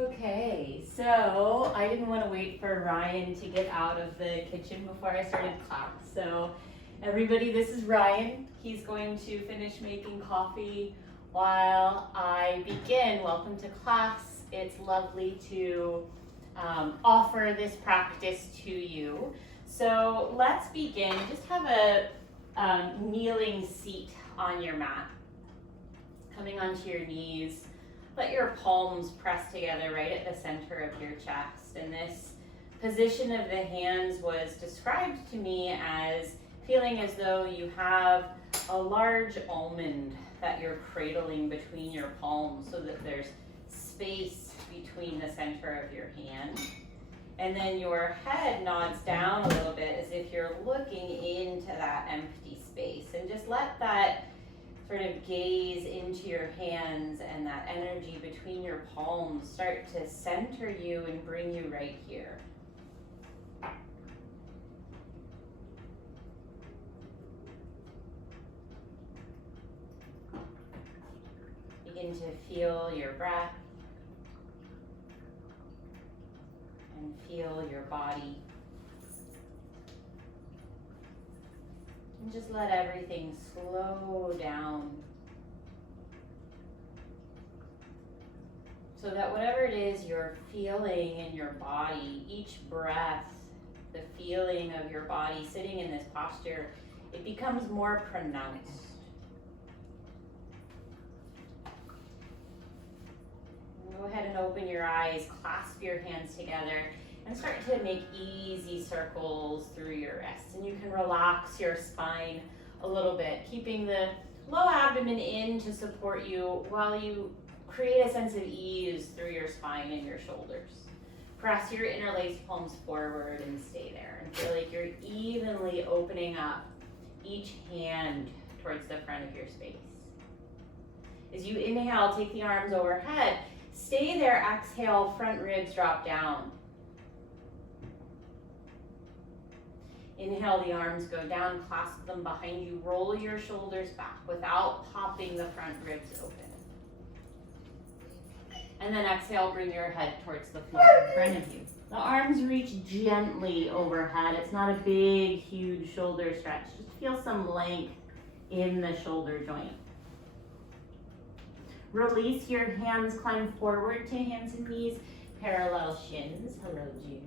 Okay, so I didn't want to wait for Ryan to get out of the kitchen before I started class. So everybody, this is Ryan. He's going to finish making coffee while I begin. Welcome to class. It's lovely to offer this practice to you. So let's begin. Just have a kneeling seat on your mat, coming onto your knees. Let your palms press together right at the center of your chest. And this position of the hands was described to me as feeling as though you have a large almond that you're cradling between your palms so that there's space between the center of your hand. And then your head nods down a little bit as if you're looking into that empty space. And just let that sort of gaze into your hands and that energy between your palms start to center you and bring you right here. Begin to feel your breath and feel your body. And just let everything slow down so that whatever it is you're feeling in your body, each breath, the feeling of your body sitting in this posture, it becomes more pronounced. Go ahead and open your eyes, clasp your hands together, and start to make easy circles through your wrists. And you can relax your spine a little bit, keeping the low abdomen in to support you while you create a sense of ease through your spine and your shoulders. Press your interlaced palms forward and stay there. And feel like you're evenly opening up each hand towards the front of your space. As you inhale, take the arms overhead. Stay there, exhale, front ribs drop down. Inhale, the arms go down, clasp them behind you, roll your shoulders back without popping the front ribs open. And then exhale, bring your head towards the floor in front of you. The arms reach gently overhead. It's not a big, huge shoulder stretch. Just feel some length in the shoulder joint. Release your hands, climb forward to hands and knees, parallel shins. Hello, June.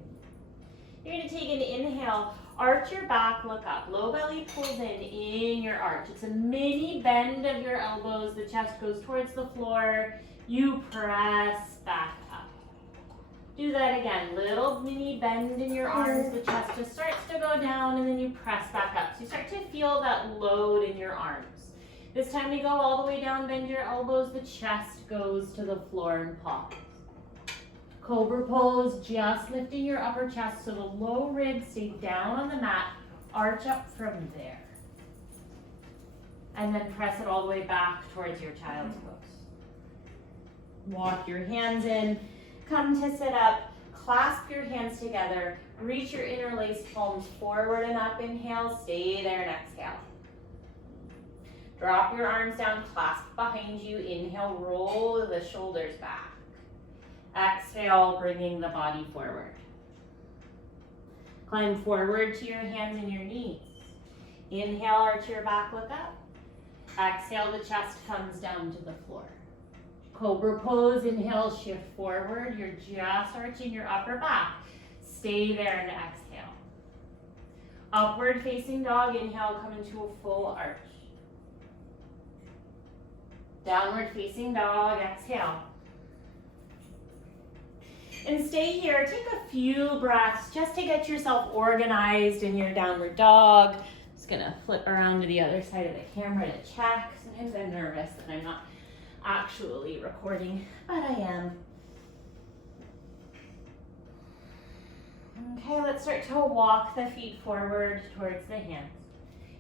You're gonna take an inhale, arch your back, look up. Low belly pulls in your arch. It's a mini bend of your elbows. The chest goes towards the floor. You press back up. Do that again. Little mini bend in your arms. The chest just starts to go down and then you press back up. So you start to feel that load in your arms. This time we go all the way down, bend your elbows, the chest goes to the floor and pause. Cobra pose, just lifting your upper chest so the low ribs stay down on the mat, arch up from there. And then press it all the way back towards your child's pose. Walk your hands in, come to sit up, clasp your hands together, reach your interlaced palms forward and up, inhale, stay there and exhale. Drop your arms down, clasp behind you. Inhale, roll the shoulders back. Exhale, bringing the body forward. Climb forward to your hands and your knees. Inhale, arch your back, look up. Exhale, the chest comes down to the floor. Cobra pose, inhale, shift forward. You're just arching your upper back. Stay there and exhale. Upward facing dog, inhale, come into a full arch. Downward facing dog, exhale. And stay here, take a few breaths just to get yourself organized in your downward dog. Just gonna flip around to the other side of the camera to check. Sometimes I'm nervous that I'm not actually recording, but I am. Okay, let's start to walk the feet forward towards the hands.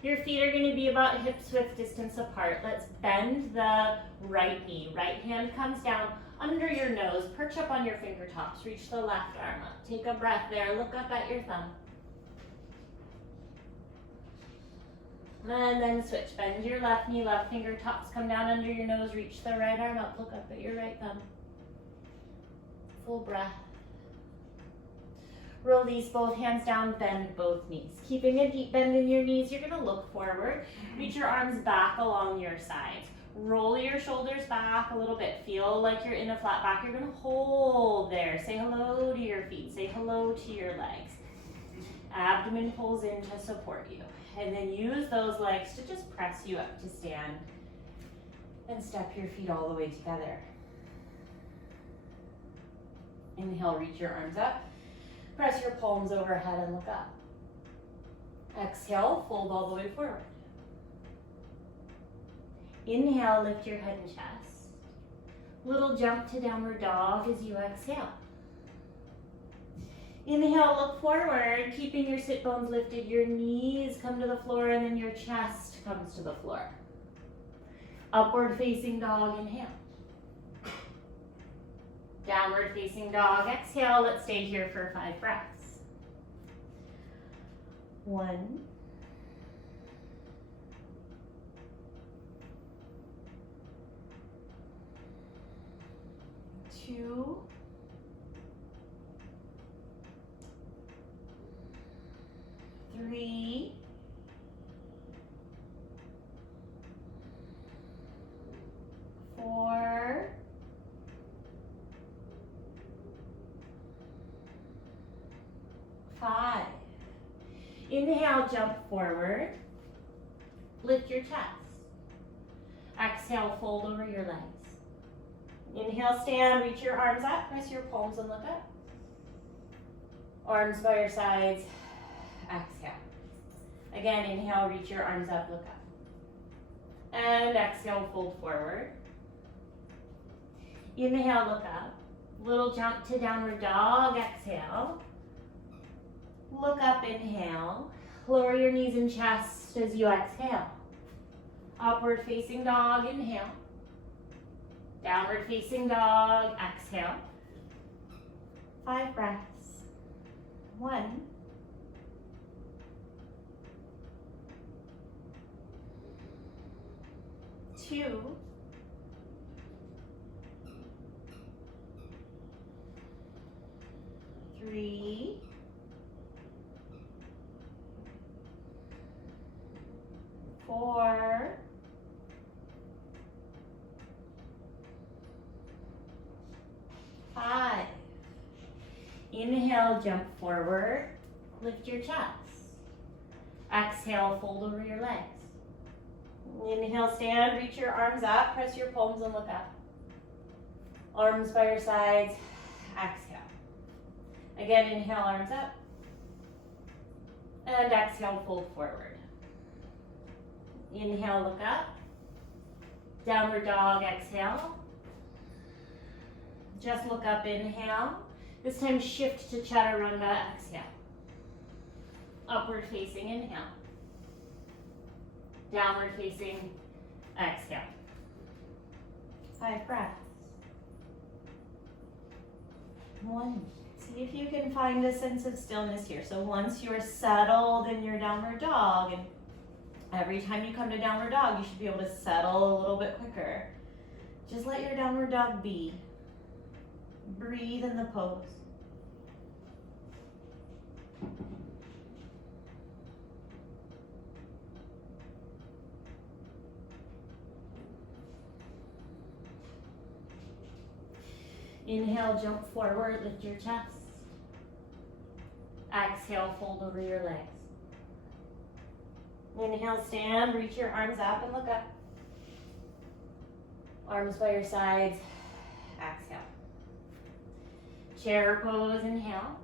Your feet are going to be about hips width distance apart. Let's bend the right knee. Right hand comes down under your nose. Perch up on your fingertips. Reach the left arm up. Take a breath there. Look up at your thumb. And then switch. Bend your left knee, left fingertips come down under your nose. Reach the right arm up. Look up at your right thumb. Full breath. Release both hands down, bend both knees. Keeping a deep bend in your knees, you're gonna look forward. Reach your arms back along your sides. Roll your shoulders back a little bit. Feel like you're in a flat back. You're gonna hold there. Say hello to your feet. Say hello to your legs. Abdomen pulls in to support you. And then use those legs to just press you up to stand. And step your feet all the way together. Inhale, reach your arms up. Press your palms overhead and look up. Exhale, fold all the way forward. Inhale, lift your head and chest. Little jump to downward dog as you exhale. Inhale, look forward, keeping your sit bones lifted. Your knees come to the floor and then your chest comes to the floor. Upward facing dog, inhale. Downward facing dog, exhale. Let's stay here for 5 breaths. 1, 2, 3, 4, 5. Inhale, jump forward. Lift your chest. Exhale, fold over your legs. Inhale, stand, reach your arms up, press your palms and look up. Arms by your sides. Exhale. Again, inhale, reach your arms up, look up. And exhale, fold forward. Inhale, look up. Little jump to downward dog, exhale. Look up, inhale. Lower your knees and chest as you exhale. Upward facing dog, inhale. Downward facing dog, exhale. 5 breaths. 1, 2, 3, 4, 5. Inhale, jump forward. Lift your chest. Exhale, fold over your legs. Inhale, stand, reach your arms up, press your palms and look up. Arms by your sides. Exhale. Again, inhale, arms up. And exhale, fold forward. Inhale, look up. Downward dog, exhale. Just look up, inhale. This time shift to Chaturanga, exhale. Upward facing, inhale. Downward facing, exhale. 5 breaths. 1. See if you can find a sense of stillness here. So once you're settled in your downward dog, and every time you come to downward dog, you should be able to settle a little bit quicker. Just let your downward dog be. Breathe in the pose. Inhale, jump forward, lift your chest. Exhale, fold over your legs. Inhale, stand, reach your arms up and look up. Arms by your sides. Exhale. Chair pose, inhale.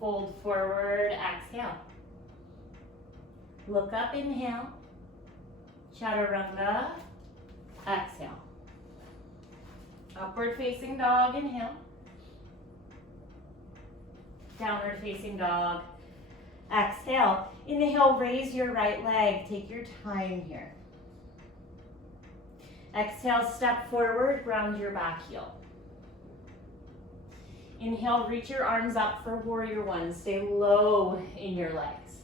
Fold forward, exhale. Look up, inhale. Chaturanga, exhale. Upward facing dog, inhale. Downward facing dog, exhale. Inhale, raise your right leg. Take your time here. Exhale, step forward, ground your back heel. Inhale, reach your arms up for warrior 1. Stay low in your legs.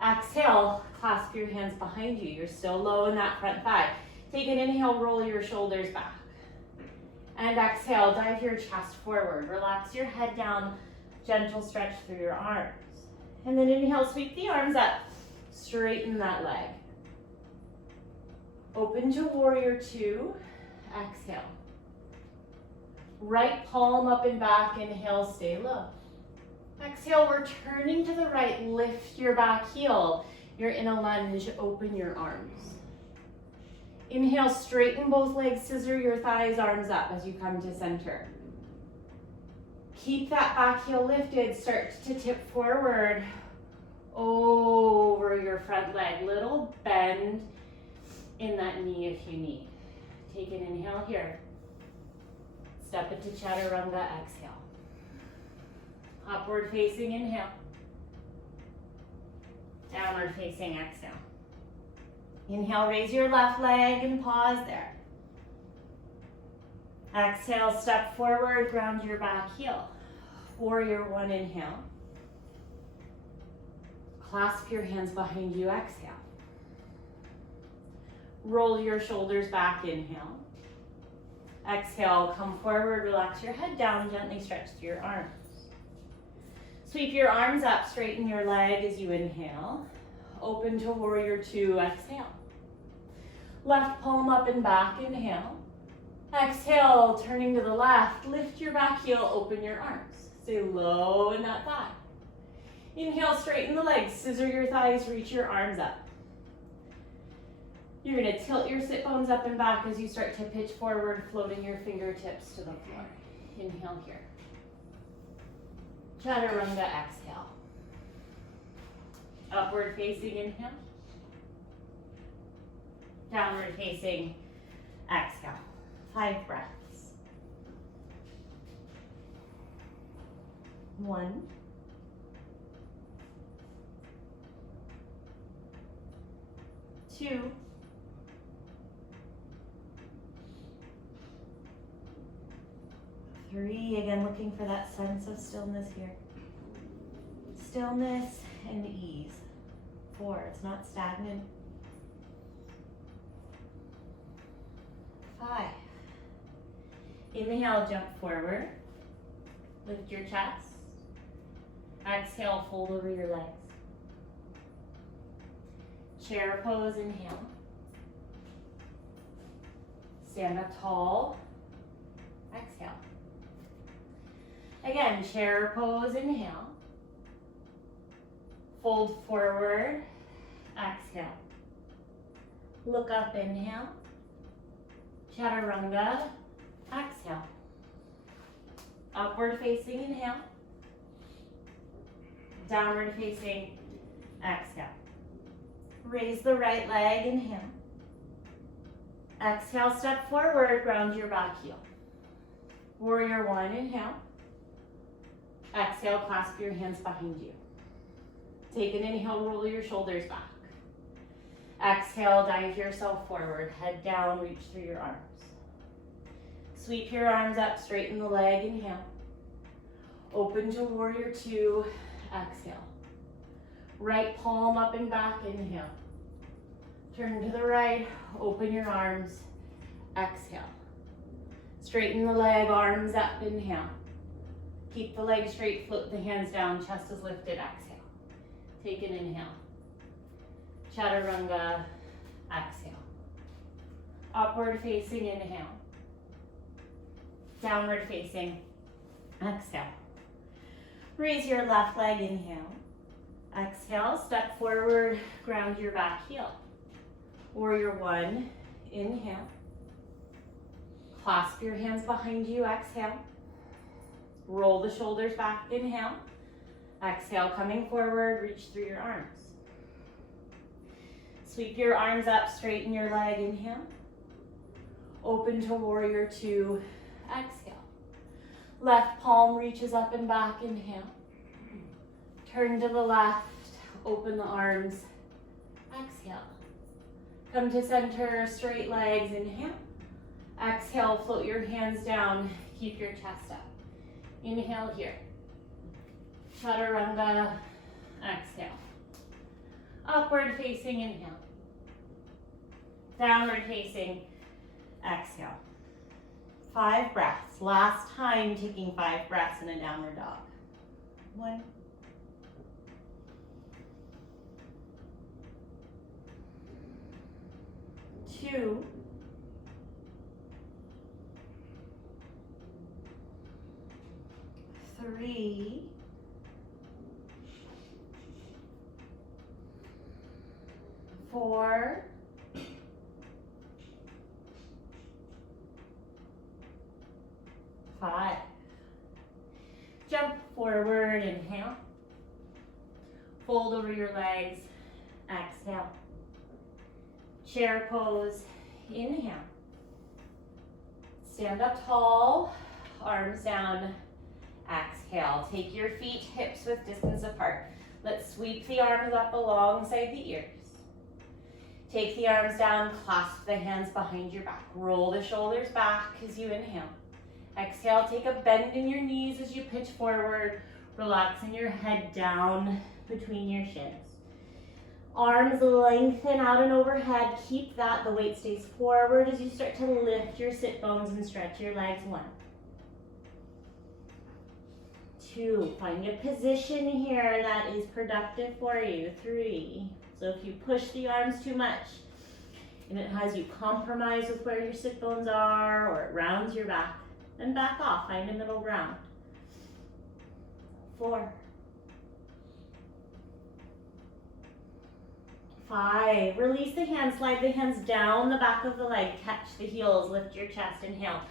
Exhale, clasp your hands behind you. You're still low in that front thigh. Take an inhale, roll your shoulders back. And exhale, dive your chest forward. Relax your head down, gentle stretch through your arms. And then inhale, sweep the arms up, straighten that leg. Open to warrior two, exhale. Right palm up and back, inhale, stay low. Exhale, we're turning to the right, lift your back heel. You're in a lunge, open your arms. Inhale, straighten both legs, scissor your thighs, arms up as you come to center. Keep that back heel lifted, start to tip forward over your front leg. Little bend in that knee if you need. Take an inhale here. Step into Chaturanga, exhale. Upward facing inhale. Downward facing exhale. Inhale, raise your left leg and pause there. Exhale, step forward, ground your back heel. Warrior one, inhale. Clasp your hands behind you, exhale. Roll your shoulders back, inhale. Exhale, come forward, relax your head down, gently stretch through your arms. Sweep your arms up, straighten your leg as you inhale. Open to warrior two, exhale. Left palm up and back, inhale. Exhale, turning to the left, lift your back heel, open your arms. Stay low in that thigh. Inhale, straighten the legs, scissor your thighs, reach your arms up. You're gonna tilt your sit bones up and back as you start to pitch forward, floating your fingertips to the floor. Inhale here. Chaturanga, exhale. Upward facing inhale. Downward facing exhale. 5 breaths. 1. 2. 3, again looking for that sense of stillness here. Stillness and ease. 4, it's not stagnant. 5. Inhale, jump forward. Lift your chest. Exhale, fold over your legs. Chair pose, inhale. Stand up tall. Exhale. Again, chair pose, inhale. Fold forward, exhale. Look up, inhale. Chaturanga, exhale. Upward facing, inhale. Downward facing, exhale. Raise the right leg, inhale. Exhale, step forward, ground your back heel. Warrior one, inhale. Exhale, clasp your hands behind you. Take an inhale, roll your shoulders back. Exhale, dive yourself forward, head down, reach through your arms. Sweep your arms up, straighten the leg, inhale. Open to warrior two, exhale. Right palm up and back, inhale. Turn to the right, open your arms, exhale. Straighten the leg, arms up, inhale. Keep the leg straight, float the hands down, chest is lifted, exhale. Take an inhale. Chaturanga, exhale. Upward facing, inhale. Downward facing, exhale. Raise your left leg, inhale. Exhale, step forward, ground your back heel. Warrior one, inhale. Clasp your hands behind you, exhale. Roll the shoulders back, inhale. Exhale, coming forward, reach through your arms. Sweep your arms up, straighten your leg, inhale. Open to warrior two, exhale. Left palm reaches up and back, inhale. Turn to the left, open the arms, exhale. Come to center, straight legs, inhale. Exhale, float your hands down, keep your chest up. Inhale here. Chaturanga, exhale. Upward facing, inhale. Downward facing, exhale. 5 breaths. Last time taking 5 breaths in a downward dog. 1, 2, 3, 4, 5. Jump forward, inhale. Fold over your legs, exhale. Chair pose, inhale. Stand up tall, arms down, exhale. Take your feet hips width distance apart. Let's sweep the arms up alongside the ears. Take the arms down, clasp the hands behind your back. Roll the shoulders back as you inhale. Exhale, take a bend in your knees as you pitch forward, relaxing your head down between your shins. Arms lengthen out and overhead. Keep that. The weight stays forward as you start to lift your sit bones and stretch your legs. 1, 2, find a position here that is productive for you. 3, so if you push the arms too much and it has you compromise with where your sit bones are or it rounds your back, then back off, find a middle ground. 4, 5, release the hands, slide the hands down the back of the leg, catch the heels, lift your chest, inhale.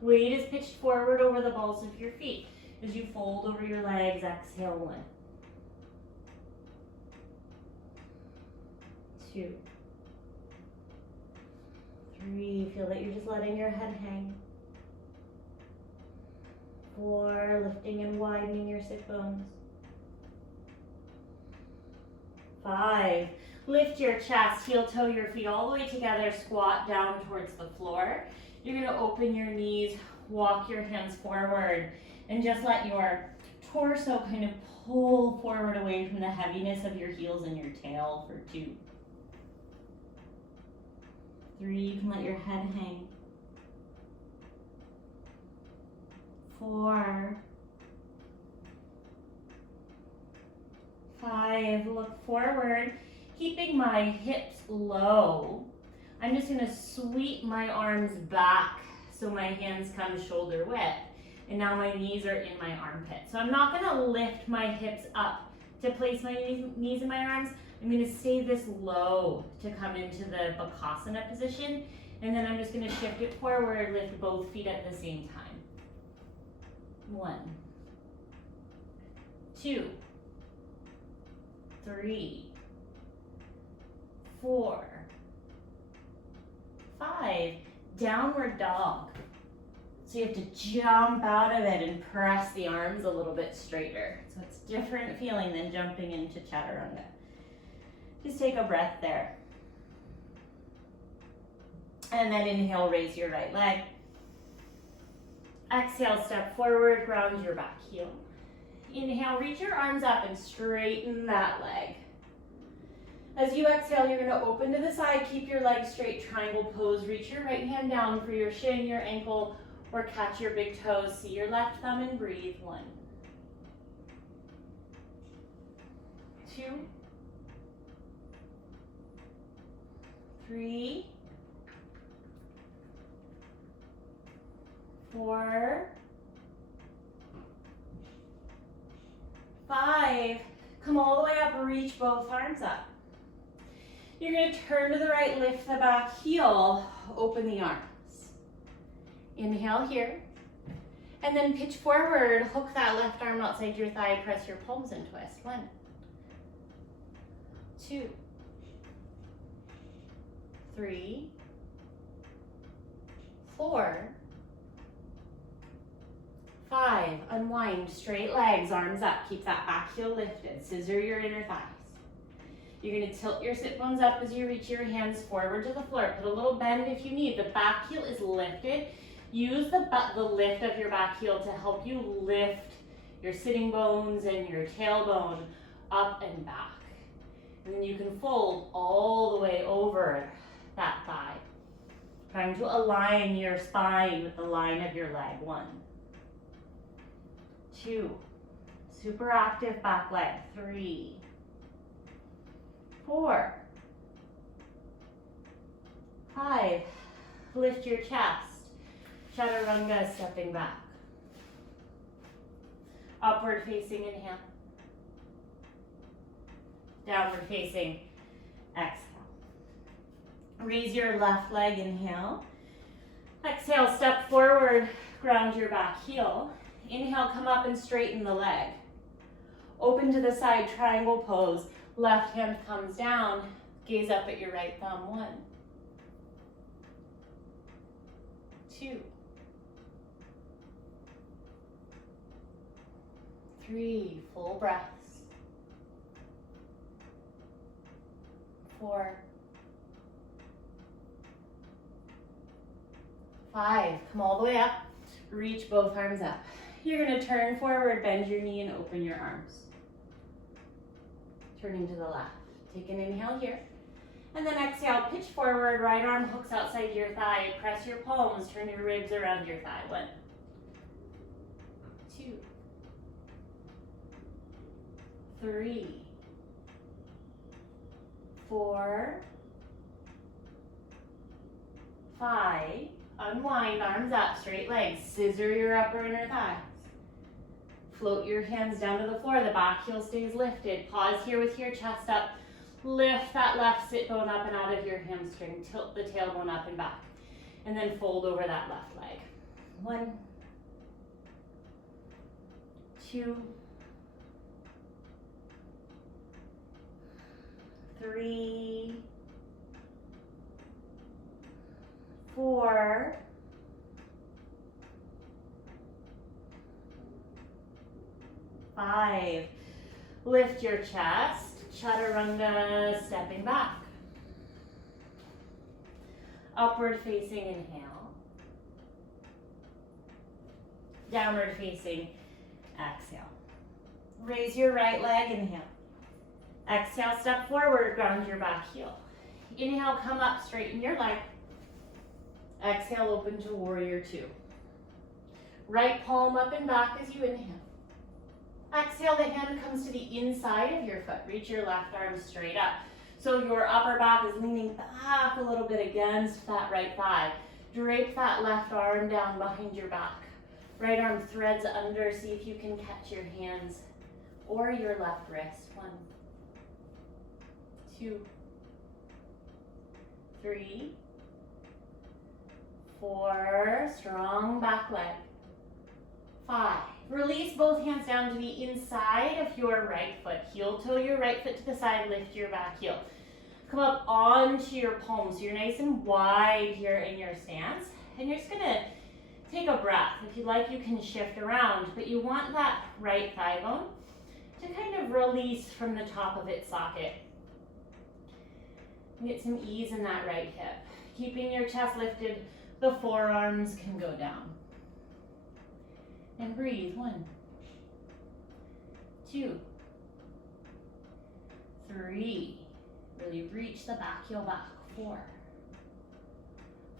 Weight is pitched forward over the balls of your feet. As you fold over your legs, exhale. 1, 2, 3, feel that you're just letting your head hang. 4, lifting and widening your sit bones. 5, lift your chest, heel toe your feet all the way together, squat down towards the floor. You're gonna open your knees, walk your hands forward, and just let your torso kind of pull forward away from the heaviness of your heels and your tail for 2. 3, you can let your head hang. 4, 5, look forward, keeping my hips low. I'm just gonna sweep my arms back so my hands come shoulder width. And now my knees are in my armpit. So I'm not gonna lift my hips up to place my knees in my arms. I'm gonna stay this low to come into the Bakasana position. And then I'm just gonna shift it forward, lift both feet at the same time. 1, 2, 3, 4, 5, downward dog. So you have to jump out of it and press the arms a little bit straighter. So it's different feeling than jumping into Chaturanga. Just take a breath there. And then inhale, raise your right leg. Exhale, step forward, ground your back heel. Inhale, reach your arms up and straighten that leg. As you exhale, you're gonna open to the side, keep your legs straight, triangle pose. Reach your right hand down for your shin, your ankle, or catch your big toes. See your left thumb and breathe. 1, 2, 3, 4, 5. Come all the way up, reach both arms up. You're going to turn to the right, lift the back heel, open the arms. Inhale here, and then pitch forward, hook that left arm outside your thigh, press your palms and twist. 1, 2, 3, 4, 5, unwind, straight legs, arms up, keep that back heel lifted, scissor your inner thighs. You're gonna tilt your sit bones up as you reach your hands forward to the floor. Put a little bend if you need. The back heel is lifted. Use the lift of your back heel to help you lift your sitting bones and your tailbone up and back. And then you can fold all the way over that thigh. Trying to align your spine with the line of your leg. 1, 2, super active back leg. 3, 4, 5, lift your chest. Chaturanga, stepping back. Upward facing inhale. Downward facing exhale. Raise your left leg, inhale. Exhale, step forward, ground your back heel. Inhale, come up and straighten the leg. Open to the side, triangle pose. Left hand comes down, gaze up at your right thumb. 1, 2, 3, full breaths. 4, 5, come all the way up, reach both arms up. You're gonna turn forward, bend your knee and open your arms. Turning to the left. Take an inhale here. And then exhale, pitch forward, right arm hooks outside your thigh. Press your palms, turn your ribs around your thigh. 1, 2, 3, 4, 5. Unwind, arms up, straight legs. Scissor your upper inner thighs. Float your hands down to the floor. The back heel stays lifted. Pause here with your chest up. Lift that left sit bone up and out of your hamstring. Tilt the tailbone up and back. And then fold over that left leg. 1, 2, 3, 4, 5. Lift your chest. Chaturanga, stepping back. Upward facing inhale. Downward facing exhale. Raise your right leg, inhale. Exhale, step forward, ground your back heel. Inhale, come up, straighten your leg. Exhale, open to warrior 2. Right palm up and back as you inhale. Exhale, the hand comes to the inside of your foot. Reach your left arm straight up. So your upper back is leaning back a little bit against that right thigh. Drape that left arm down behind your back. Right arm threads under. See if you can catch your hands or your left wrist. 1, 2, 3, 4. Strong back leg. 5. Release both hands down to the inside of your right foot. Heel toe your right foot to the side, lift your back heel. Come up onto your palms. So you're nice and wide here in your stance. And you're just gonna take a breath. If you'd like, you can shift around, but you want that right thigh bone to kind of release from the top of its socket. And get some ease in that right hip. Keeping your chest lifted, the forearms can go down. And breathe. 1, 2, 3. Really reach the back heel back. 4,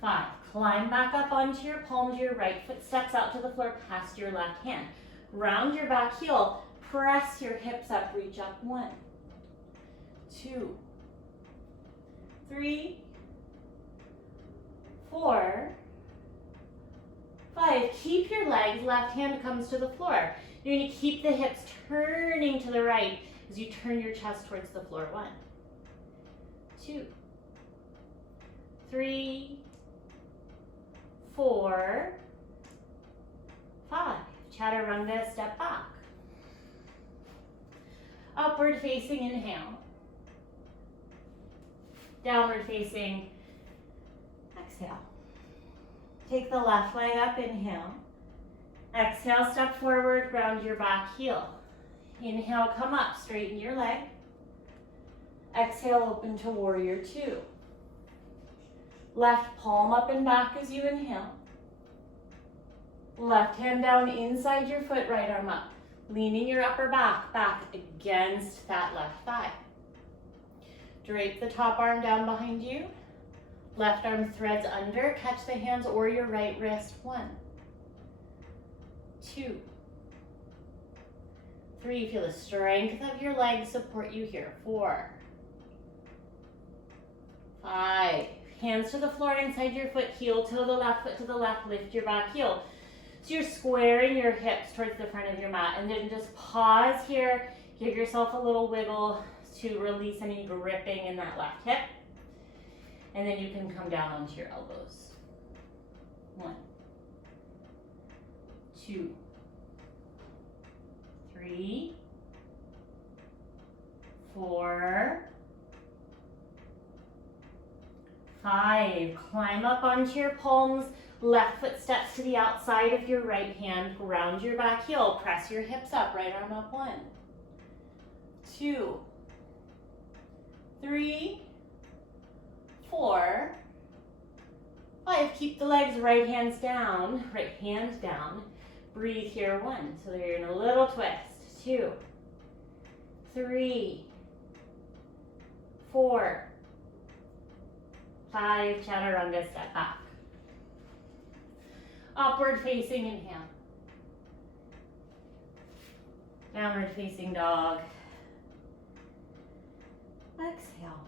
5. Climb back up onto your palms. Your right foot steps out to the floor past your left hand. Round your back heel. Press your hips up. Reach up. 1, 2, 3, 4, 5. Keep your legs, left hand comes to the floor. You're going to keep the hips turning to the right as you turn your chest towards the floor. 1, 2, 3, 4, 5. Chaturanga, step back. Upward facing inhale. Downward facing exhale. Take the left leg up, inhale. Exhale, step forward, ground your back heel. Inhale, come up, straighten your leg. Exhale, open to warrior 2. Left palm up and back as you inhale. Left hand down inside your foot, right arm up. Leaning your upper back against that left thigh. Drape the top arm down behind you. Left arm threads under, catch the hands or your right wrist. 1, 2, 3, feel the strength of your legs support you here. 4, 5, hands to the floor inside your foot, heel to the left, foot to the left, lift your back heel. So you're squaring your hips towards the front of your mat, and then just pause here, give yourself a little wiggle to release any gripping in that left hip. And then you can come down onto your elbows. 1, 2, 3, 4, 5. Climb up onto your palms. Left foot steps to the outside of your right hand. Ground your back heel. Press your hips up. Right arm up. 1, 2, 3, 4, 5. Keep the legs, right hand down. Breathe here. 1. So you're in a little twist. 2, 3, 4, 5. Chaturanga, step back. Upward facing inhale. Downward facing dog. Exhale.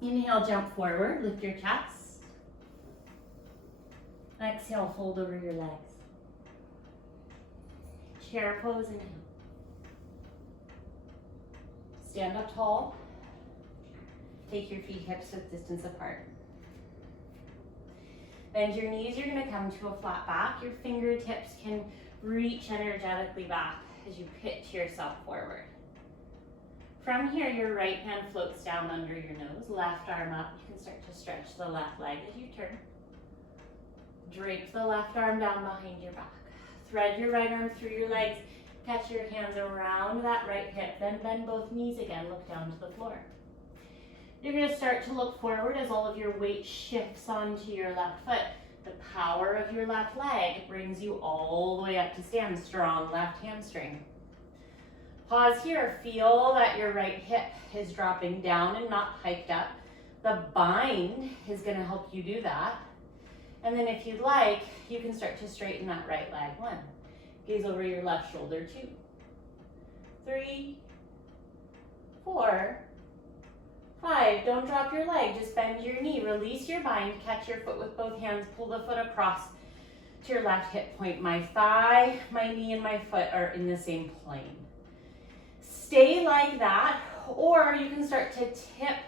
Inhale, jump forward, lift your chest. Exhale, fold over your legs. Chair pose, inhale. Stand up tall. Take your feet hips width distance apart. Bend your knees, you're gonna come to a flat back. Your fingertips can reach energetically back as you pitch yourself forward. From here, your right hand floats down under your nose, left arm up. You can start to stretch the left leg as you turn. Drape the left arm down behind your back. Thread your right arm through your legs. Catch your hands around that right hip. Then bend both knees again. Look down to the floor. You're going to start to look forward as all of your weight shifts onto your left foot. The power of your left leg brings you all the way up to stand. Strong left hamstring. Pause here. Feel that your right hip is dropping down and not hiked up. The bind is going to help you do that. And then if you'd like, you can start to straighten that right leg. 1. Gaze over your left shoulder. 2, 3, 4, 5. Don't drop your leg. Just bend your knee. Release your bind. Catch your foot with both hands. Pull the foot across to your left hip point. My thigh, my knee, and my foot are in the same plane. Stay like that, or you can start to tip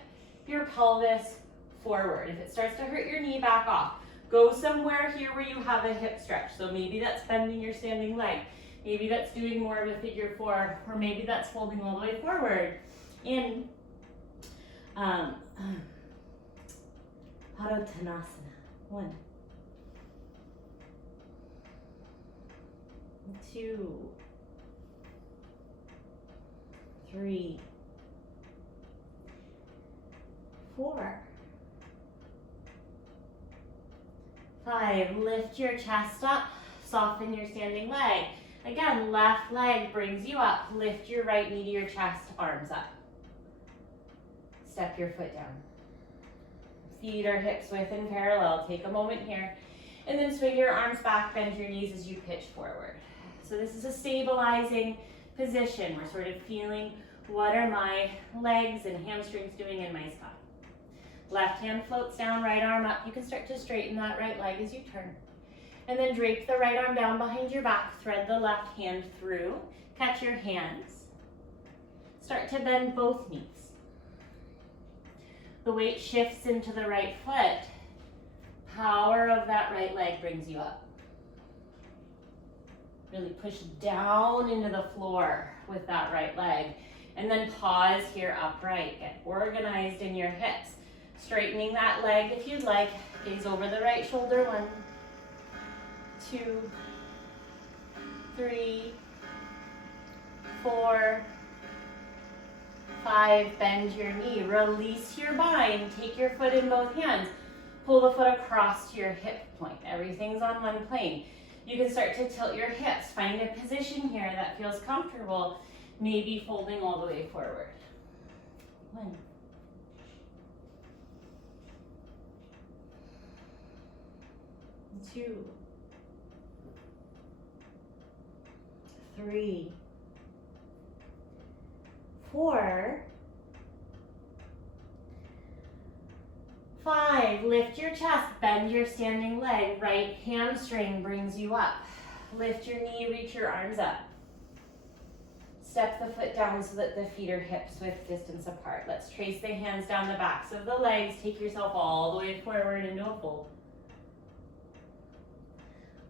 your pelvis forward. If it starts to hurt your knee, back off. Go somewhere here where you have a hip stretch. So maybe that's bending your standing leg. Maybe that's doing more of a figure 4, or maybe that's folding all the way forward. In Padottanasana. 1, 2, 3, 4, 5. Lift your chest up, soften your standing leg. Again, left leg brings you up. Lift your right knee to your chest, arms up. Step your foot down. Feet are hips width and parallel. Take a moment here. And then swing your arms back, bend your knees as you pitch forward. So this is a stabilizing position. We're sort of feeling, what are my legs and hamstrings doing in my spine? Left hand floats down, right arm up. You can start to straighten that right leg as you turn. And then drape the right arm down behind your back. Thread the left hand through. Catch your hands. Start to bend both knees. The weight shifts into the right foot. Power of that right leg brings you up. Really push down into the floor with that right leg. And then pause here upright. Get organized in your hips. Straightening that leg if you'd like. Gaze over the right shoulder. 1, 2, 3, 4, 5. Bend your knee. Release your bind. Take your foot in both hands. Pull the foot across to your hip point. Everything's on one plane. You can start to tilt your hips. Find a position here that feels comfortable. Maybe folding all the way forward. 1, 2, 3, 4, 5. Lift your chest, bend your standing leg. Right hamstring brings you up. Lift your knee, reach your arms up. Step the foot down so that the feet are hips width distance apart. Let's trace the hands down the backs of the legs. Take yourself all the way forward into a fold.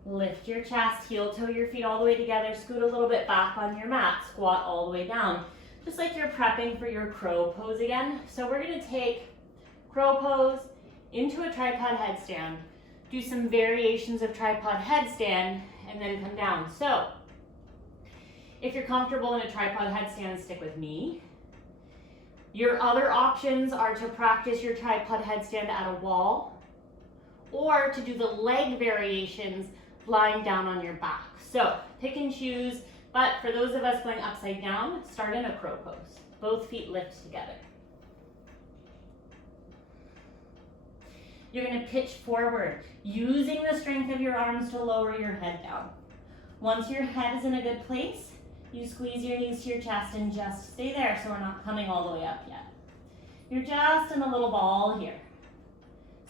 Lift your chest, heel toe your feet all the way together. Scoot a little bit back on your mat. Squat all the way down. Just like you're prepping for your crow pose again. So we're going to take crow pose into a tripod headstand. Do some variations of tripod headstand and then come down. So if you're comfortable in a tripod headstand, stick with me. Your other options are to practice your tripod headstand at a wall or to do the leg variations lying down on your back. So pick and choose, but for those of us going upside down, start in a crow pose. Both feet lift together. You're going to pitch forward, using the strength of your arms to lower your head down. Once your head is in a good place, you squeeze your knees to your chest and just stay there so we're not coming all the way up yet. You're just in a little ball here.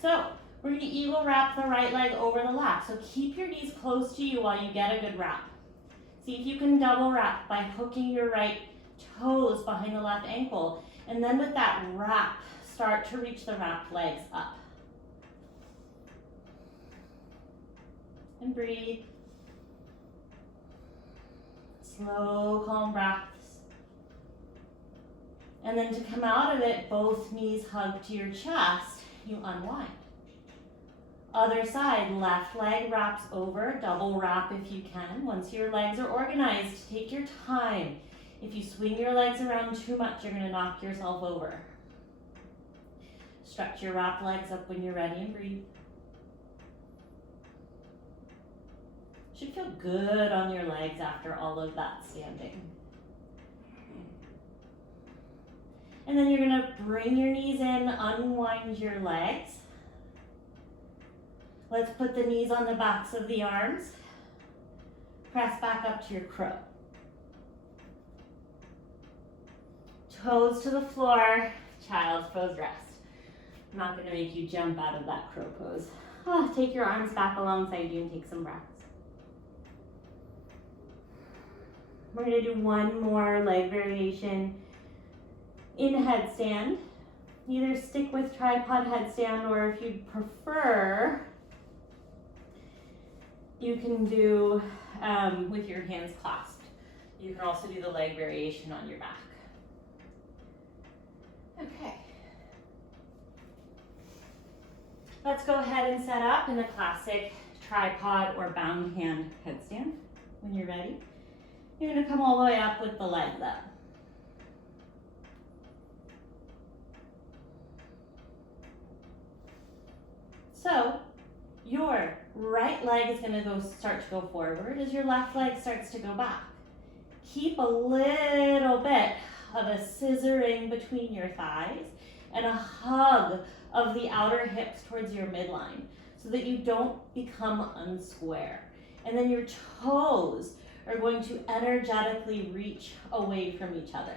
So we're going to eagle wrap the right leg over the left. So keep your knees close to you while you get a good wrap. See if you can double wrap by hooking your right toes behind the left ankle. And then with that wrap, start to reach the wrapped legs up. And breathe. Slow, calm breaths. And then to come out of it, both knees hug to your chest, you unwind. Other side, left leg wraps over, double wrap if you can. Once your legs are organized, take your time. If you swing your legs around too much, you're going to knock yourself over. Stretch your wrapped legs up when you're ready and breathe. Should feel good on your legs after all of that standing. And then you're going to bring your knees in, unwind your legs. Let's put the knees on the backs of the arms. Press back up to your crow. Toes to the floor, child's pose rest. I'm not going to make you jump out of that crow pose. Take your arms back alongside you and take some breaths. We're going to do one more leg variation in headstand. Either stick with tripod headstand, or if you prefer, you can do with your hands clasped. You can also do the leg variation on your back. Okay. Let's go ahead and set up in a classic tripod or bound hand headstand. When you're ready, you're going to come all the way up with the legs up. So your right leg is going to start to go forward as your left leg starts to go back. Keep a little bit of a scissoring between your thighs and a hug of the outer hips towards your midline so that you don't become unsquare. And then your toes are going to energetically reach away from each other.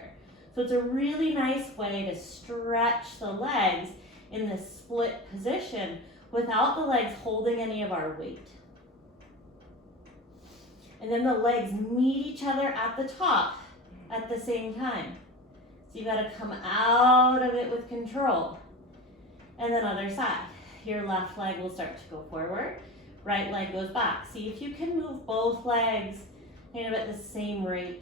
So it's a really nice way to stretch the legs in this split position without the legs holding any of our weight. And then the legs meet each other at the top at the same time. So you gotta come out of it with control. And then other side. Your left leg will start to go forward, right leg goes back. See if you can move both legs kind of at the same rate.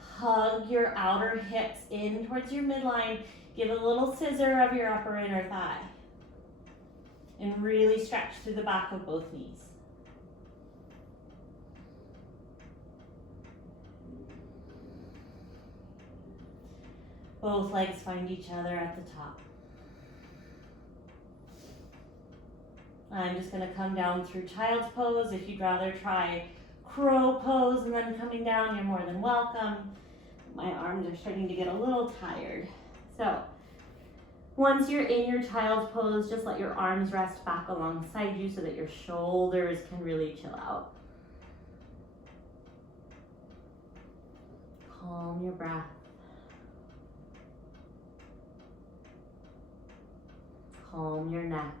Hug your outer hips in towards your midline. Give a little scissor of your upper inner thigh. And really stretch through the back of both knees. Both legs find each other at the top. I'm just going to come down through child's pose. If you'd rather try crow pose and then coming down, you're more than welcome. My arms are starting to get a little tired. So Once you're in your child's pose, just let your arms rest back alongside you so that your shoulders can really chill out. Calm your breath. Calm your neck.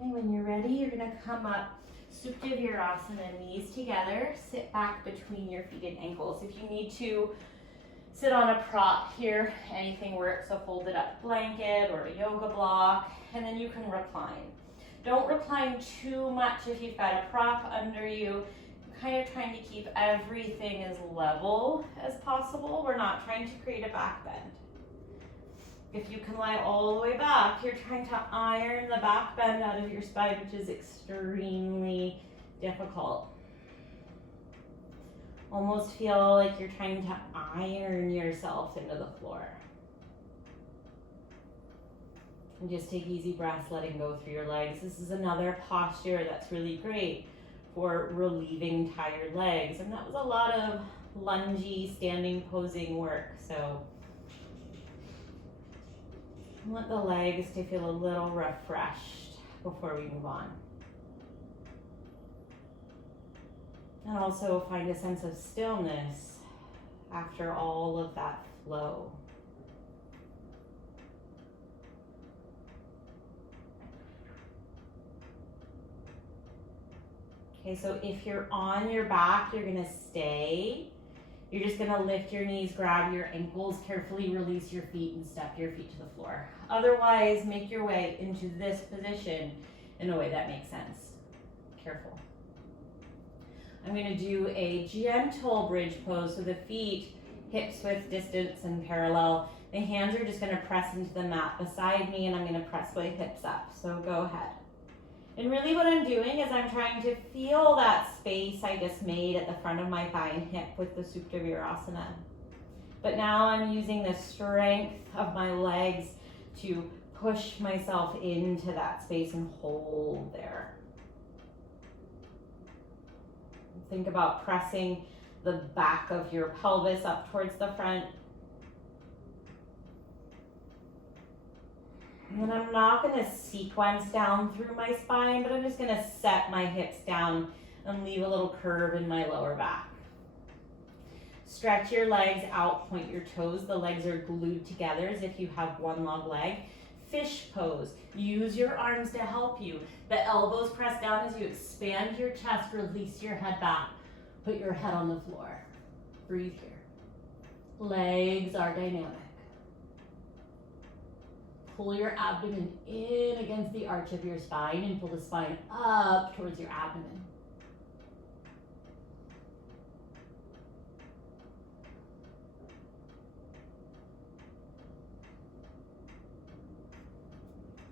Okay, when you're ready, you're gonna come up, Supta Virasana, knees together, sit back between your feet and ankles. If you need to sit on a prop here, anything works, a folded up blanket or a yoga block, and then you can recline. Don't recline too much if you've got a prop under you. You're kind of trying to keep everything as level as possible. We're not trying to create a back bend. If you can lie all the way back, you're trying to iron the back bend out of your spine, which is extremely difficult. Almost feel like you're trying to iron yourself into the floor. And just take easy breaths, letting go through your legs. This is another posture that's really great for relieving tired legs. And that was a lot of lungy, standing, posing work. So I want the legs to feel a little refreshed before we move on. And also find a sense of stillness after all of that flow. Okay, so if you're on your back, you're gonna stay. You're just gonna lift your knees, grab your ankles, carefully release your feet and step your feet to the floor. Otherwise, make your way into this position in a way that makes sense. Careful. I'm gonna do a gentle bridge pose, so the feet, hips width distance and parallel. The hands are just gonna press into the mat beside me, and I'm gonna press my hips up, so go ahead. And really what I'm doing is I'm trying to feel that space I just made at the front of my thigh and hip with the Supta Virasana. But now I'm using the strength of my legs to push myself into that space and hold there. Think about pressing the back of your pelvis up towards the front. And then I'm not gonna sequence down through my spine, but I'm just gonna set my hips down and leave a little curve in my lower back. Stretch your legs out, point your toes. The legs are glued together as if you have one long leg. Fish pose. Use your arms to help you. The elbows press down as you expand your chest, release your head back. Put your head on the floor. Breathe here. Legs are dynamic. Pull your abdomen in against the arch of your spine and pull the spine up towards your abdomen.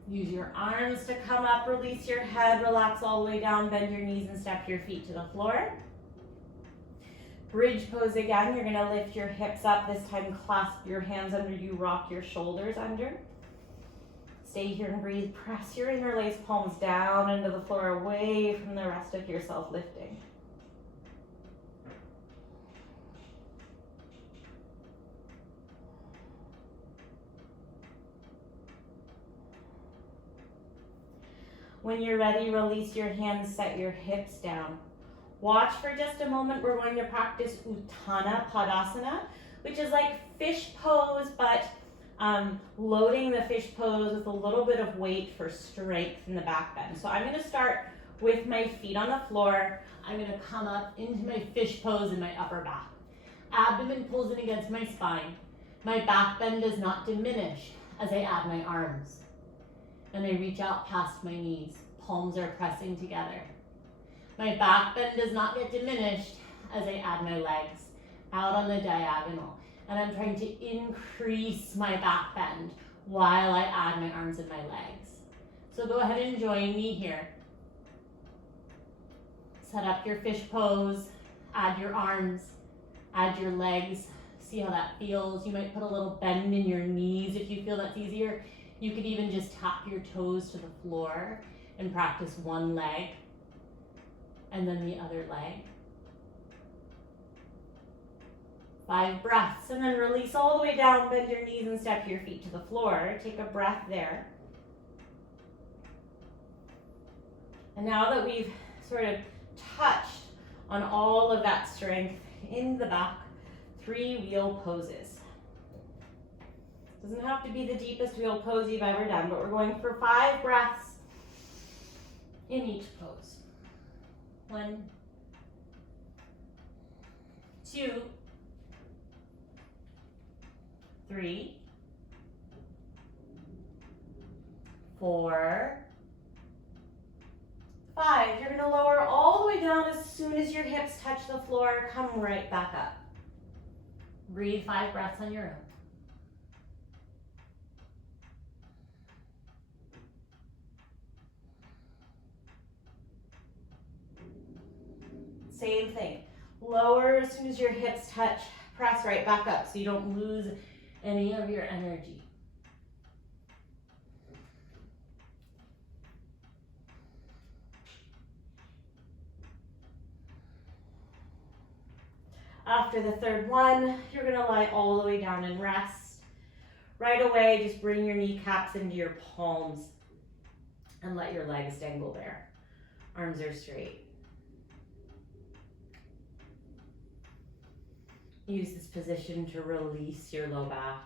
Use your arms to come up, release your head, relax all the way down, bend your knees and step your feet to the floor. Bridge pose again, you're gonna lift your hips up, this time clasp your hands under you, rock your shoulders under. Stay here and breathe. Press your interlaced palms down into the floor, away from the rest of yourself lifting. When you're ready, release your hands, set your hips down. Watch for just a moment. We're going to practice Uttana Padasana, which is like fish pose, but loading the fish pose with a little bit of weight for strength in the back bend. So I'm gonna start with my feet on the floor. I'm gonna come up into my fish pose in my upper back. Abdomen pulls in against my spine. My back bend does not diminish as I add my arms. And I reach out past my knees. Palms are pressing together. My back bend does not get diminished as I add my legs out on the diagonal. And I'm trying to increase my back bend while I add my arms and my legs. So go ahead and join me here. Set up your fish pose, add your arms, add your legs. See how that feels. You might put a little bend in your knees if you feel that's easier. You could even just tap your toes to the floor and practice one leg and then the other leg. 5 breaths, and then release all the way down, bend your knees and step your feet to the floor. Take a breath there. And now that we've sort of touched on all of that strength in the back, 3 wheel poses. Doesn't have to be the deepest wheel pose you've ever done, but we're going for 5 breaths in each pose. 1, 2, 3, 4, 5. You're going to lower all the way down as soon as your hips touch the floor. Come right back up. Breathe 5 breaths on your own. Same thing. Lower as soon as your hips touch. Press right back up so you don't lose any of your energy. After the third one, you're going to lie all the way down and rest. Right away, just bring your kneecaps into your palms and let your legs dangle there. Arms are straight. Use this position to release your low back.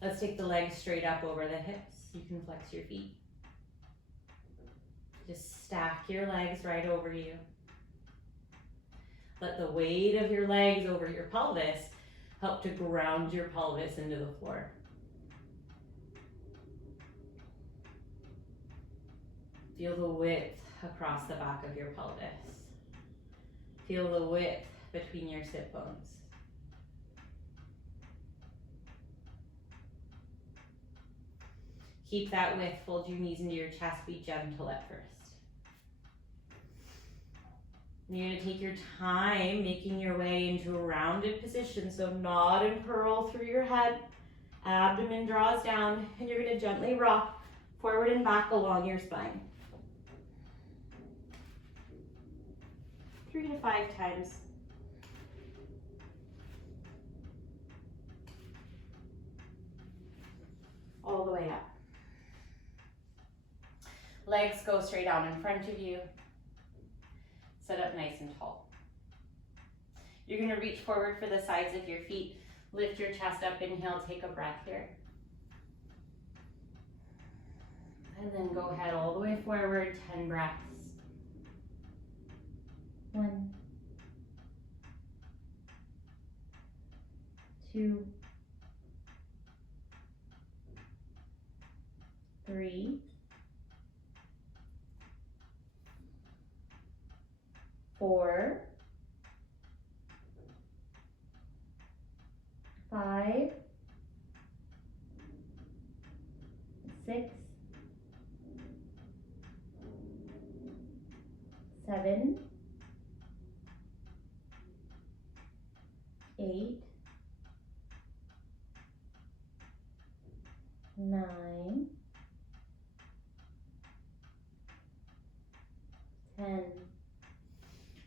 Let's take the legs straight up over the hips. You can flex your feet. Just stack your legs right over you. Let the weight of your legs over your pelvis help to ground your pelvis into the floor. Feel the width across the back of your pelvis. Feel the width between your sit bones. Keep that width, fold your knees into your chest, be gentle at first. You're going to take your time making your way into a rounded position, so nod and curl through your head, abdomen draws down, and you're going to gently rock forward and back along your spine. 3 to 5 times. All the way up. Legs go straight out in front of you. Sit up nice and tall. You're going to reach forward for the sides of your feet. Lift your chest up, inhale, take a breath here. And then go ahead all the way forward, 10 breaths. 1, 2, 3, 4, 5, 6, 7, 8, 9, 10.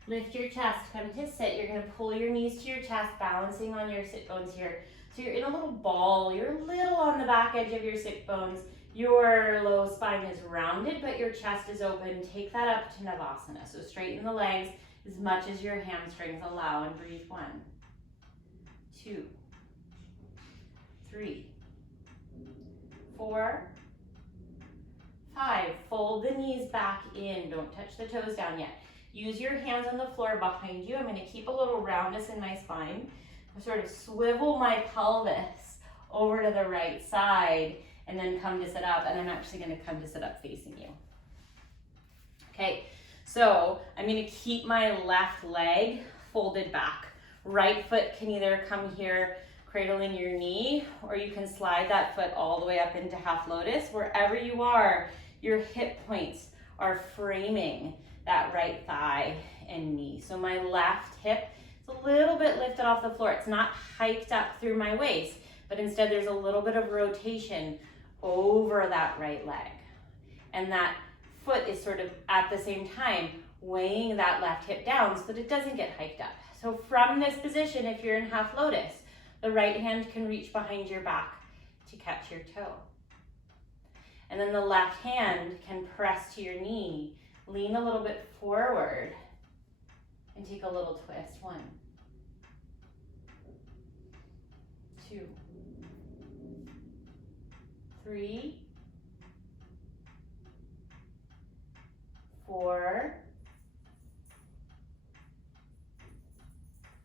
Lift your chest, come to sit. You're going to pull your knees to your chest, balancing on your sit bones here. So you're in a little ball. You're a little on the back edge of your sit bones. Your low spine is rounded, but your chest is open. Take that up to Navasana. So straighten the legs as much as your hamstrings allow and breathe. 1, 2, 3, 4, 5. Fold the knees back in. Don't touch the toes down yet. Use your hands on the floor behind you. I'm going to keep a little roundness in my spine. I sort of swivel my pelvis over to the right side and then come to sit up. And I'm actually going to come to sit up facing you. Okay, so I'm going to keep my left leg folded back. Right foot can either come here, cradling your knee, or you can slide that foot all the way up into half lotus. Wherever you are, your hip points are framing that right thigh and knee. So my left hip is a little bit lifted off the floor. It's not hiked up through my waist, but instead there's a little bit of rotation over that right leg. And that foot is sort of at the same time weighing that left hip down so that it doesn't get hiked up. So from this position, if you're in half lotus, the right hand can reach behind your back to catch your toe. And then the left hand can press to your knee, lean a little bit forward, and take a little twist. 1, 2, 3, 4,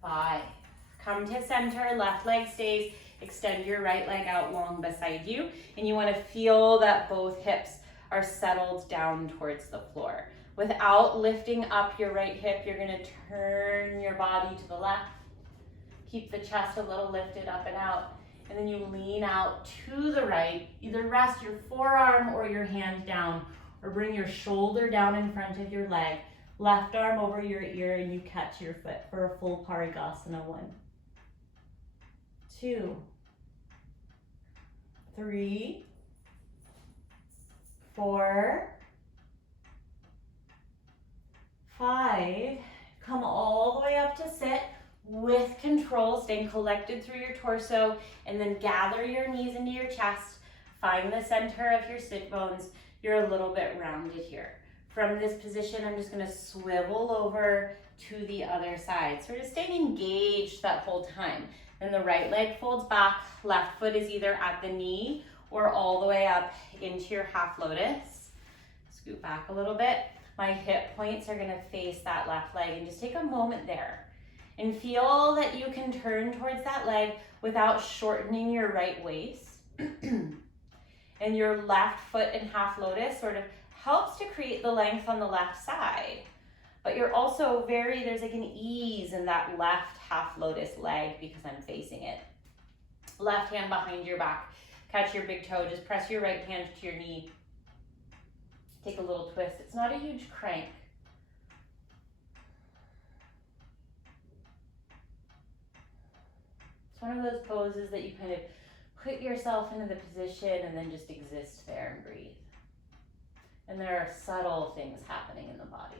5. Come to center, left leg stays. Extend your right leg out long beside you. And you want to feel that both hips are settled down towards the floor. Without lifting up your right hip, you're going to turn your body to the left. Keep the chest a little lifted up and out. And then you lean out to the right. Either rest your forearm or your hand down, or bring your shoulder down in front of your leg. Left arm over your ear, and you catch your foot for a full Parigasana. 1, 2, 3, 4, 5. Come all the way up to sit with control, staying collected through your torso, and then gather your knees into your chest. Find the center of your sit bones. You're a little bit rounded here. From this position, I'm just going to swivel over to the other side, sort of staying engaged that whole time. Then the right leg folds back, left foot is either at the knee or all the way up into your half lotus. Scoot back a little bit. My hip points are going to face that left leg, and just take a moment there and feel that you can turn towards that leg without shortening your right waist. And your left foot in half lotus sort of helps to create the length on the left side. But you're also there's like an ease in that left half lotus leg because I'm facing it. Left hand behind your back. Catch your big toe. Just press your right hand to your knee. Take a little twist. It's not a huge crank. It's one of those poses that you kind of put yourself into the position and then just exist there and breathe. And there are subtle things happening in the body.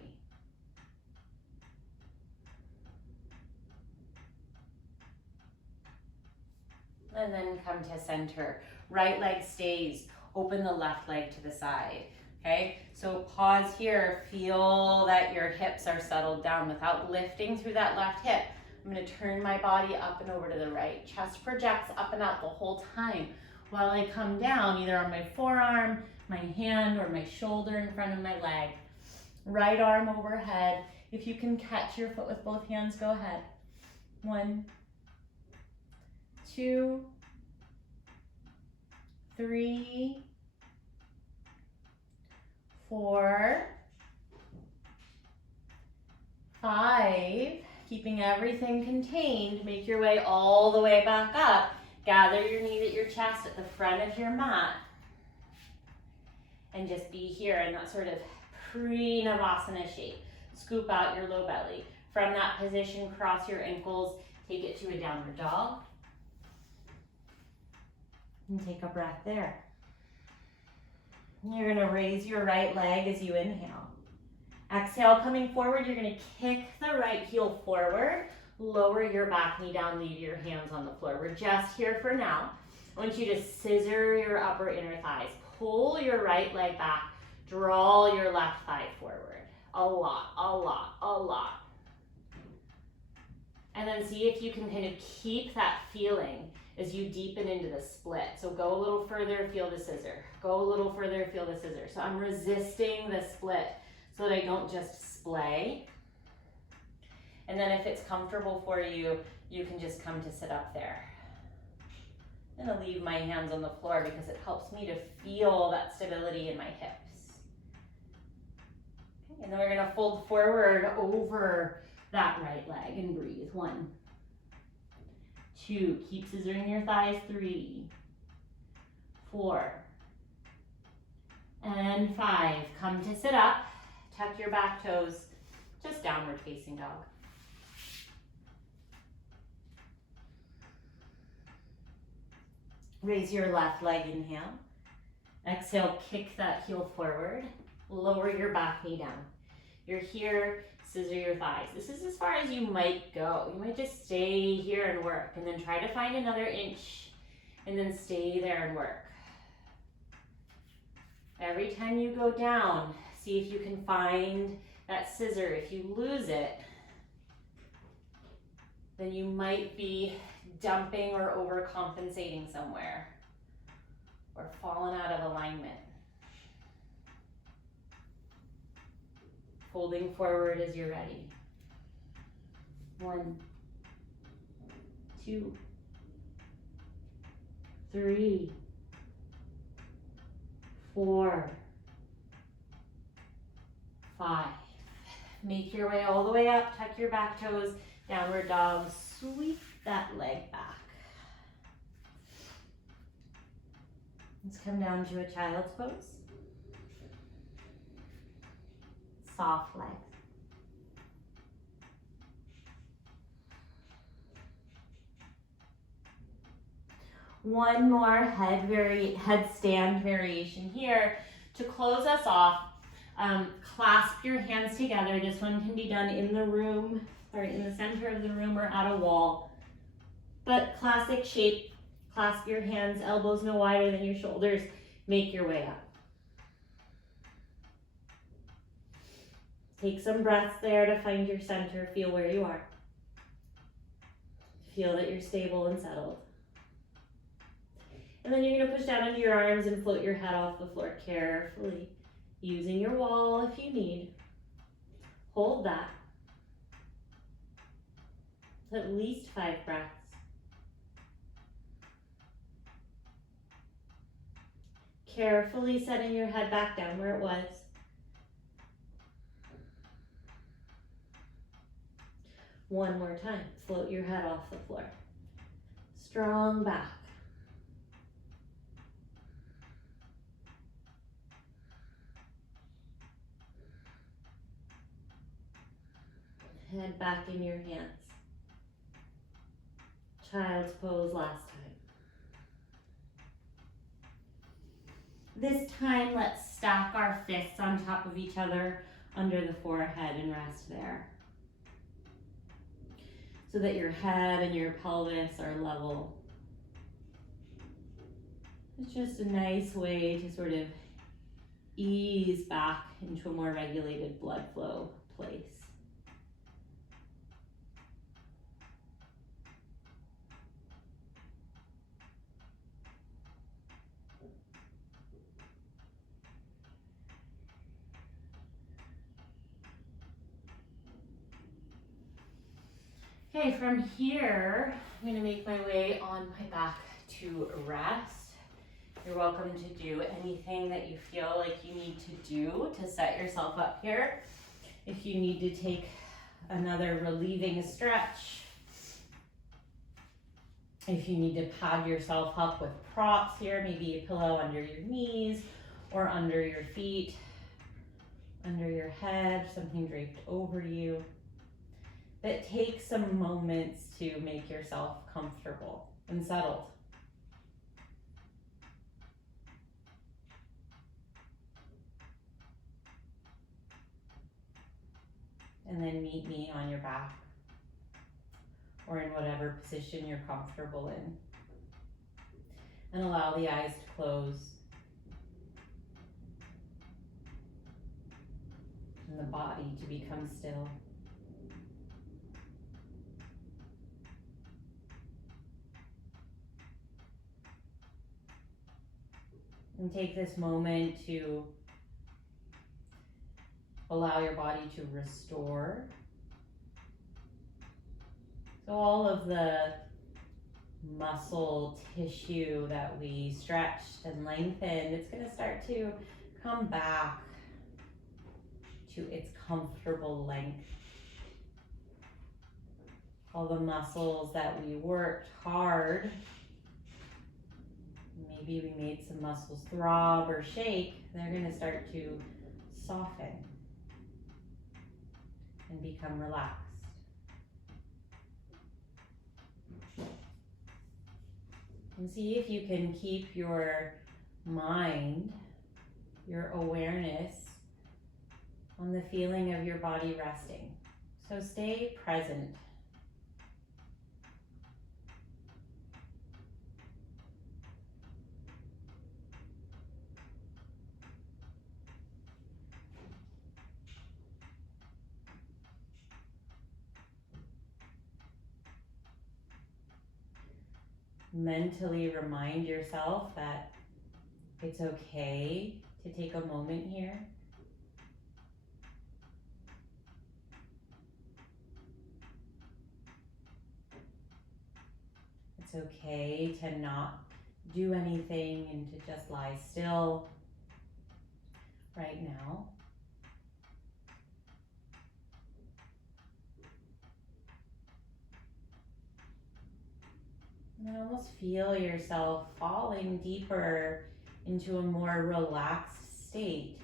And then come to center. Right leg stays. Open the left leg to the side. Okay, so pause here. Feel that your hips are settled down without lifting through that left hip. I'm going to turn my body up and over to the right. Chest projects up and out the whole time while I come down either on my forearm, my hand, or my shoulder in front of my leg. Right arm overhead. If you can catch your foot with both hands, go ahead. 1, 2, 3, 4, 5. Keeping everything contained, make your way all the way back up. Gather your knees at your chest at the front of your mat. And just be here in that sort of pre-Navasana shape. Scoop out your low belly. From that position, cross your ankles, take it to a downward dog. And take a breath there. You're gonna raise your right leg as you inhale. Exhale, coming forward, you're gonna kick the right heel forward, lower your back knee down, leave your hands on the floor. We're just here for now. I want you to scissor your upper inner thighs. Pull your right leg back, draw your left thigh forward. A lot, a lot, a lot. And then see if you can kind of keep that feeling as you deepen into the split. So go a little further, feel the scissor. Go a little further, feel the scissor. So I'm resisting the split so that I don't just splay. And then if it's comfortable for you, you can just come to sit up there. I'm gonna leave my hands on the floor because it helps me to feel that stability in my hips. Okay, and then we're gonna fold forward over that right leg and breathe. 1, 2, keep scissoring your thighs. 3, 4, and 5. Come to sit up, tuck your back toes, just downward facing dog. Raise your left leg, inhale. Exhale, kick that heel forward. Lower your back knee down. You're here, scissor your thighs. This is as far as you might go. You might just stay here and work, and then try to find another inch, and then stay there and work. Every time you go down, see if you can find that scissor. If you lose it, then you might be dumping or overcompensating somewhere, or falling out of alignment. Folding forward as you're ready. 1, 2, 3, 4, 5. Make your way all the way up, tuck your back toes, downward dog, sweep that leg back. Let's come down to a child's pose. Soft legs. One more headstand variation here. To close us off, clasp your hands together. This one can be done in the room, or in the center of the room, or at a wall. But classic shape, clasp your hands, elbows no wider than your shoulders. Make your way up. Take some breaths there to find your center. Feel where you are. Feel that you're stable and settled. And then you're going to push down into your arms and float your head off the floor carefully, using your wall if you need. Hold that. At least 5 breaths. Carefully setting your head back down where it was. One more time. Float your head off the floor. Strong back. Head back in your hands. Child's pose last time. This time, let's stack our fists on top of each other under the forehead and rest there, so that your head and your pelvis are level. It's just a nice way to sort of ease back into a more regulated blood flow place. Okay, from here, I'm going to make my way on my back to rest. You're welcome to do anything that you feel like you need to do to set yourself up here. If you need to take another relieving stretch, if you need to pad yourself up with props here, maybe a pillow under your knees or under your feet, under your head, something draped over you. But take some moments to make yourself comfortable and settled. And then meet me on your back or in whatever position you're comfortable in. And allow the eyes to close and the body to become still. And take this moment to allow your body to restore. So all of the muscle tissue that we stretched and lengthened, it's going to start to come back to its comfortable length. all the muscles that we worked hard. Maybe we made some muscles throb or shake. They're going to start to soften and become relaxed. And see if you can keep your mind, your awareness on the feeling of your body resting. So stay present. Mentally remind yourself that it's okay to take a moment here. It's okay to not do anything and to just lie still right now. And then almost feel yourself falling deeper into a more relaxed state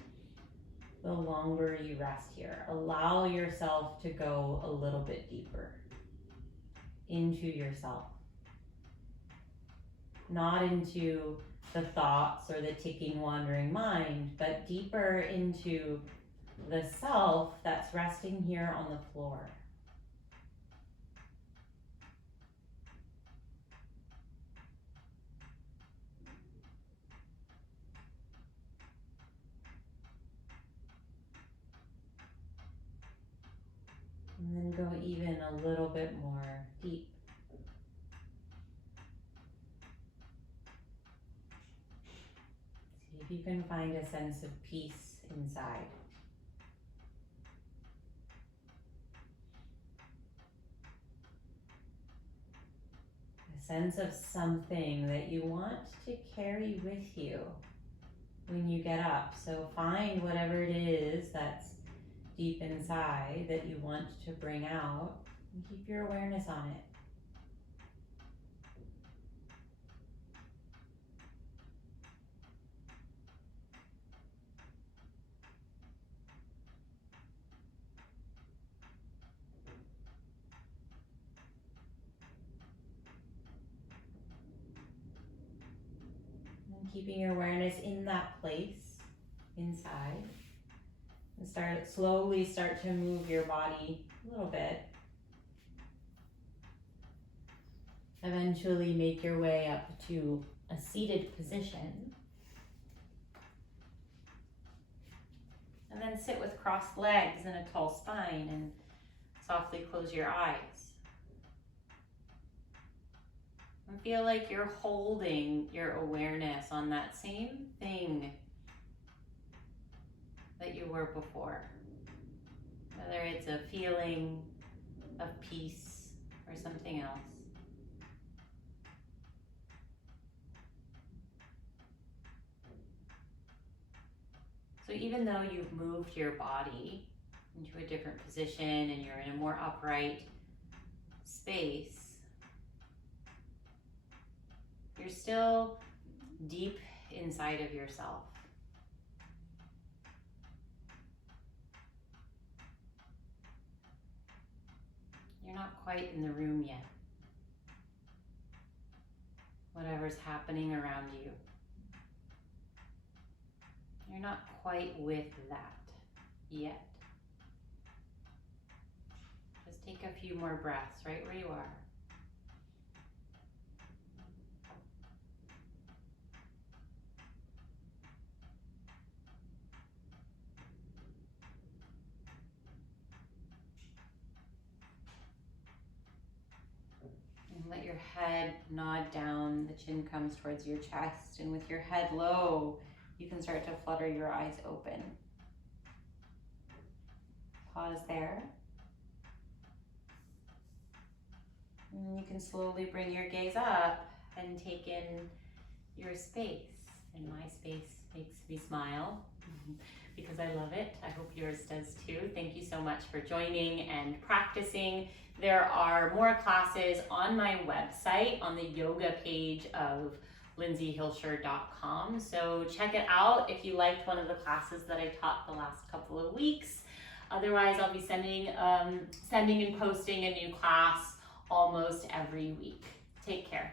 the longer you rest here. Allow yourself to go a little bit deeper into yourself. Not into the thoughts or the ticking, wandering mind, but deeper into the self that's resting here on the floor. And then go even a little bit more deep. See if you can find a sense of peace inside. A sense of something that you want to carry with you when you get up. So find whatever it is that's deep inside that you want to bring out and keep your awareness on it. And keeping your awareness in that place inside. And slowly start to move your body a little bit. Eventually make your way up to a seated position. And then sit with crossed legs and a tall spine and softly close your eyes. And feel like you're holding your awareness on that same thing that you were before. Whether it's a feeling of peace or something else. So even though you've moved your body into a different position and you're in a more upright space, you're still deep inside of yourself. You're not quite in the room yet. Whatever's happening around you, you're not quite with that yet. Just take a few more breaths right where you are. Let your head nod down, the chin comes towards your chest, and with your head low, you can start to flutter your eyes open. Pause there. And you can slowly bring your gaze up and take in your space. and my space makes me smile because I love it. I hope yours does too. Thank you so much for joining and practicing. There are more classes on my website on the yoga page of lindsayhilscher.com. So check it out if you liked one of the classes that I taught the last couple of weeks. Otherwise, I'll be sending and posting a new class almost every week. Take care.